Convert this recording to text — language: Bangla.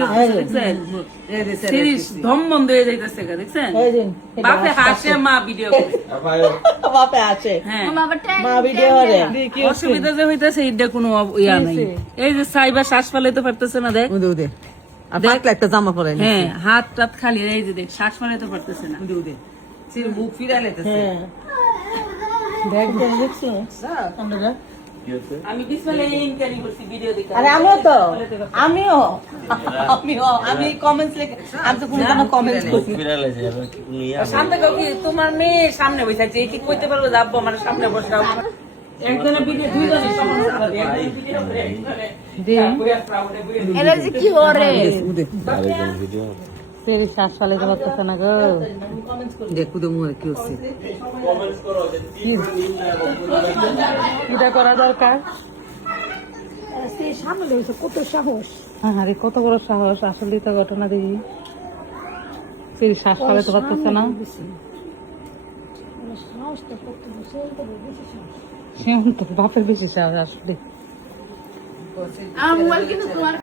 কি দেখছেন সিরিজ ধম বন্ধ হয়ে যাইতেছে দেখছেন বাপে হাসে মা ভিডিও করে বাপে আছে হ্যাঁ মা ভিডিও করে অসুবিধা যে হইতেছে এটা কোনো ইয়া নাই এই যে সাইবা শ্বাস ফেলাইতে পারতেছে না দেখ উদে উদে আর পাকলে একটা জামা পরে হ্যাঁ হাত টাত খালি এই যে দেখ শ্বাস ফেলাইতে পারতেছে না উদে উদে সির মুখ ফিরা লেতেছে দেখ দেখছো আমরা আমি বিসমিল্লাহ ইনকারি করছি ভিডিও দেখে আরে আমি কমেন্টস লিখে আমি তো কোনো কমেন্টস করছি সামনে কি তোমার মেয়ে সামনে বসে আছে কি কইতে পারবো যাবো আমার সামনে বসাও একজনের ভিডিও দুইজনের সমস্যা ভিডিও করে এরা যে কি করে ফের শ্বাস ফেলাইতে পারতেছে না গো দেখো তো মুখে কি হচ্ছে কিটা করা দরকার সামনে রয়েছে কত সাহস আরে কত বড় সাহস আসলে তো ঘটনা দেখি ফের শ্বাস ফেলাইতে পারতেছে না সাহসটা কত বেশি সাহস সে তো বাপের বেশি সাহস আসলে আমার মোবাইল কিন্তু তোমার